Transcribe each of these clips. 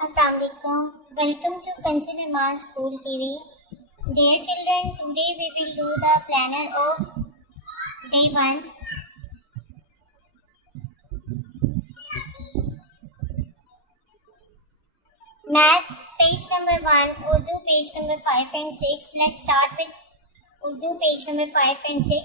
Assalamu alaikum. Welcome to Kanjanaman School TV. Dear children, today we will do the planner of day 1. Math, page number 1, Urdu page number 5 and 6. Let's start with Urdu page number 5 and 6.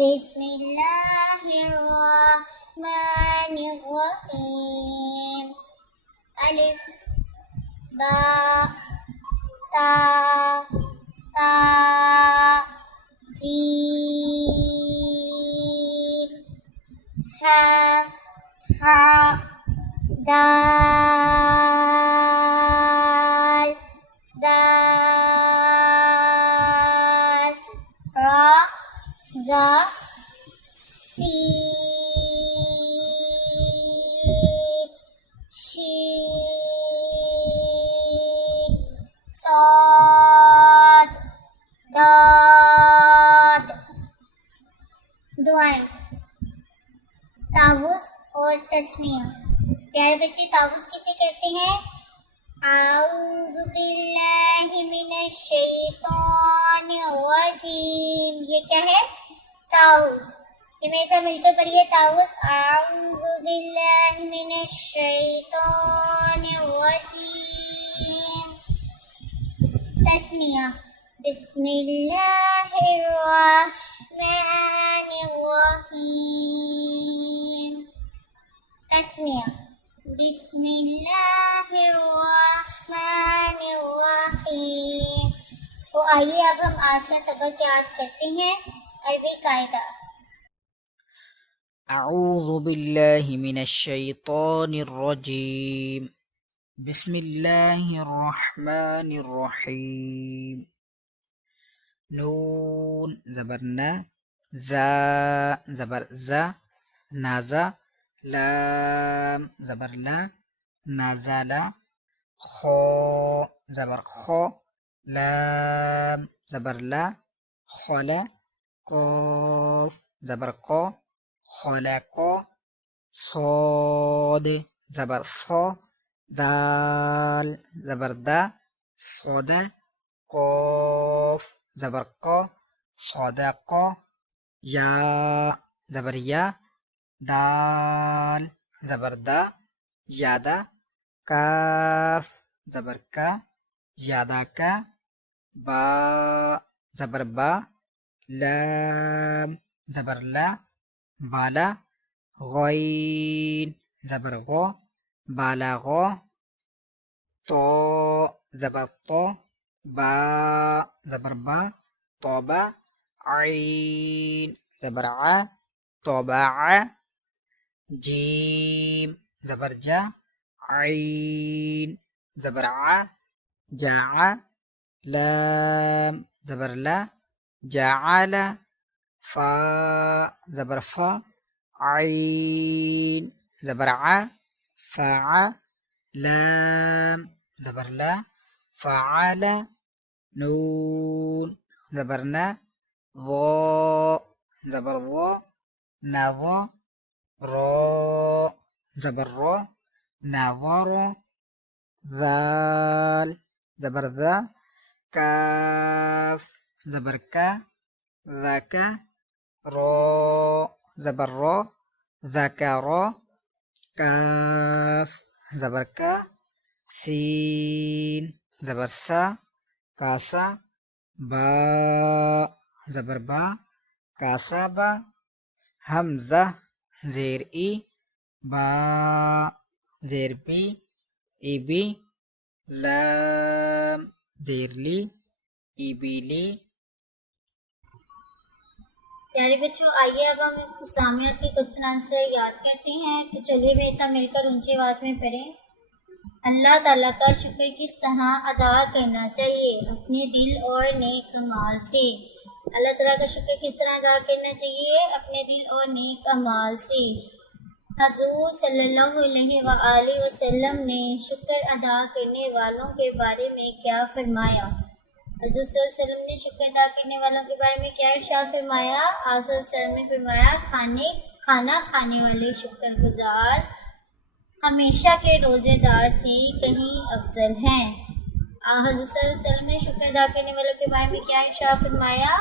بسم اللہ الرحمن الرحیم الف با تا تا جیم ہا ہا دال دال را زا سین شین صاد داد. دعائیں. طاووس اور تسمیہ. پیارے بچے طاووس کسے کہتے ہیں؟ اعوذ باللہ من الشیطان الرجیم. یہ کیا ہے؟ طاووس. یہ میرے ساتھ مل کر پڑھیے. طاووس اعوذ باللہ من الشیطان الرجیم. تسمیہ. بسم اللہ الرحمن الرحیم. تسمیہ. بسم اللہ الرحمن الرحیم. تو آئیے اب ہم آج کا سبق یاد کرتے ہیں. عربی قاعدہ. اعوذ باللہ من الشیطان الرجیم. بسم اللہ الرحمن الرحیم. نون زبرنا، زا زبر زا نازا، لام زبر لا نازالا، خو زبر خو، لام زبر لا خولا، قاف زبر قو خلقو، صاد زبر صو، دال زبر دا صودا، قاف زبر قو صدقو، یا زبر یا، دال زبر دا یادا، کاف زبر کا یادا کا، با زبر با، لام زبر لا بالا، غین زبر غو بالا غو، تو زبر تو با زبر با توبا، عین زبر ع توبا ع، جیم زبر جا عین زبر ع جاع، لام زبر لا جعل، فا زبر فا عین زبر ع فاع، لام زبر لا فعل، نون زبر نا، ضو زبر ضو نظو، رو زبر رو نظر، ذال زبر ذا، کاف زبر کا ذاک، رو زبر رو ذکر، کاف زبر کا، سین زبر سا کاسا، با زبر با کاسا با، حمزہ زیر ای، با زیر بی ای بی، لام زیر لی ای بی لی. پیارے بچوں آئیے اب ہم اسلامیات کے کوسچن آنسر یاد کرتے ہیں. تو چلیے میرے ساتھ مل کر اونچی آواز میں پڑھیں. اللہ تعالیٰ کا شکر کس طرح ادا کرنا چاہیے؟ اپنے دل اور نیک اعمال سے. اللہ تعالیٰ کا شکر کس طرح ادا کرنا چاہیے؟ اپنے دل اور نیک اعمال سے. حضور صلی اللہ علیہ وآلہ وسلم نے شکر ادا کرنے والوں کے بارے میں کیا فرمایا؟ حضور صلی اللہ علیہ وسلم نے شکر ادا کرنے والوں کے بارے میں کیا ارشاد فرمایا؟ آپ صلی اللہ علیہ وسلم نے فرمایا کھانا کھانے والے شکر گزار ہمیشہ کے روزے دار سے کہیں افضل ہیں. حضور صلی اللہ علیہ وسلم نے شکر ادا کرنے والوں کے بارے میں کیا ارشاد فرمایا؟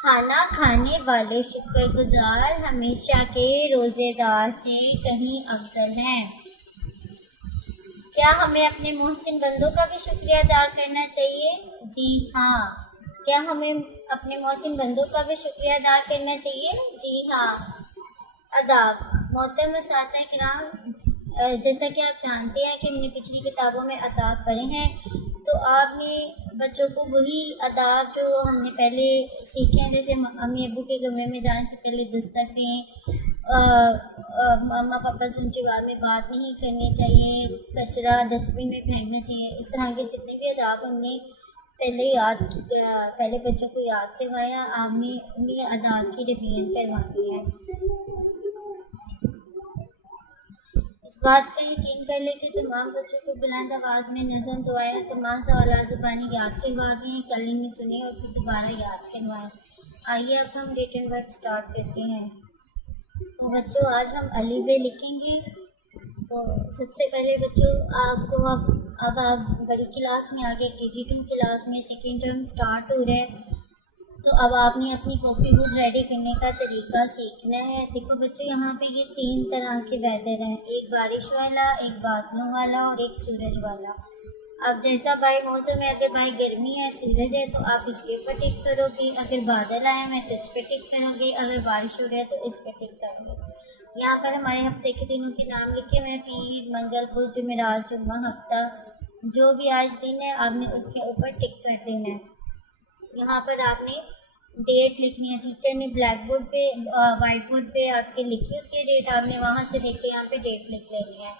کھانا کھانے والے شکر گزار ہمیشہ کے روزے دار سے کہیں افضل ہیں. کیا ہمیں اپنے محسن بندوں کا بھی شکریہ ادا کرنا چاہیے؟ جی ہاں. کیا ہمیں اپنے محسن بندوں کا بھی شکریہ ادا کرنا چاہیے؟ جی ہاں. آداب. محترم اساتذہ کرام، جیسا کہ آپ جانتے ہیں کہ ہم نے پچھلی کتابوں میں آداب پڑھے ہیں، تو آپ نے بچوں کو وہی آداب جو ہم نے پہلے سیکھے ہیں، جیسے امی ابو کے کمرے میں جانے سے پہلے دستک دیں، ماما پاپا سے اونچی آواز میں بات نہیں کرنی چاہیے، کچرا ڈسٹ بن میں پھینکنا چاہیے، اس طرح کے جتنے بھی آداب ہم نے پہلے بچوں کو یاد کروایا، آپ نے انہیں آداب کی ریویژن کروانی ہے. اس بات کا یقین کر لیں کہ تمام بچوں کو بلند آواز میں نظم دعائیں تمام سوالات زبانی یاد کروا دیں، کلنگ میں سنیں اور پھر دوبارہ یاد کروائیں. آئیے اب ہم ریٹن ورک سٹارٹ کرتے ہیں. تو بچوں آج ہم الف ب لکھیں گے. تو سب سے پہلے بچوں آپ کو اب آپ بڑی کلاس میں آگے KG2 کلاس میں سیکنڈ ٹرم سٹارٹ ہو رہا ہے، تو اب آپ نے اپنی کاپی بک ریڈی کرنے کا طریقہ سیکھنا ہے. دیکھو بچوں یہاں پہ یہ 3 طرح کے ویدر ہیں، ایک بارش والا، ایک بادلوں والا اور ایک سورج والا. اب جیسا بھائی موسم ہے، اگر بھائی گرمی ہے، سورج ہے تو آپ اس کے اوپر ٹک کرو گے، اگر بادل آئے ہیں تو اس پہ ٹک کرو گے، اگر بارش ہو رہی ہے تو اس پہ ٹک کرو گے. یہاں پر ہمارے ہفتے کے دنوں کے نام لکھے ہوئے ہیں، پیر، منگل، بدھ، جمعرات، جمعہ، ہفتہ. جو بھی آج دن ہے آپ نے اس کے اوپر ٹک کر دینا ہے. یہاں پر آپ نے ڈیٹ لکھنی ہے. ٹیچر نے بلیک بورڈ پہ وائٹ بورڈ پہ آپ کے لکھی ہوتی ہے ڈیٹ، آپ نے وہاں سے دیکھ کے یہاں پہ ڈیٹ لکھ لینی ہے.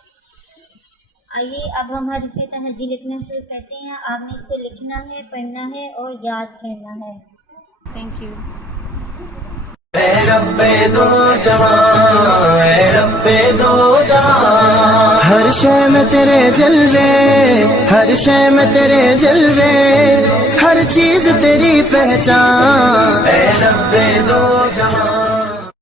آئیے اب ہم حرف تہجی لکھنا شروع کرتے ہیں. آپ نے اس کو لکھنا ہے، پڑھنا ہے اور یاد کرنا ہے. Thank you. اے رب دو جہاں، اے رب دو جہاں، ہر شے میں تیرے جلوے، ہر شے میں تیرے جلوے، ہر چیز تیری پہچان، اے رب دو جہاں.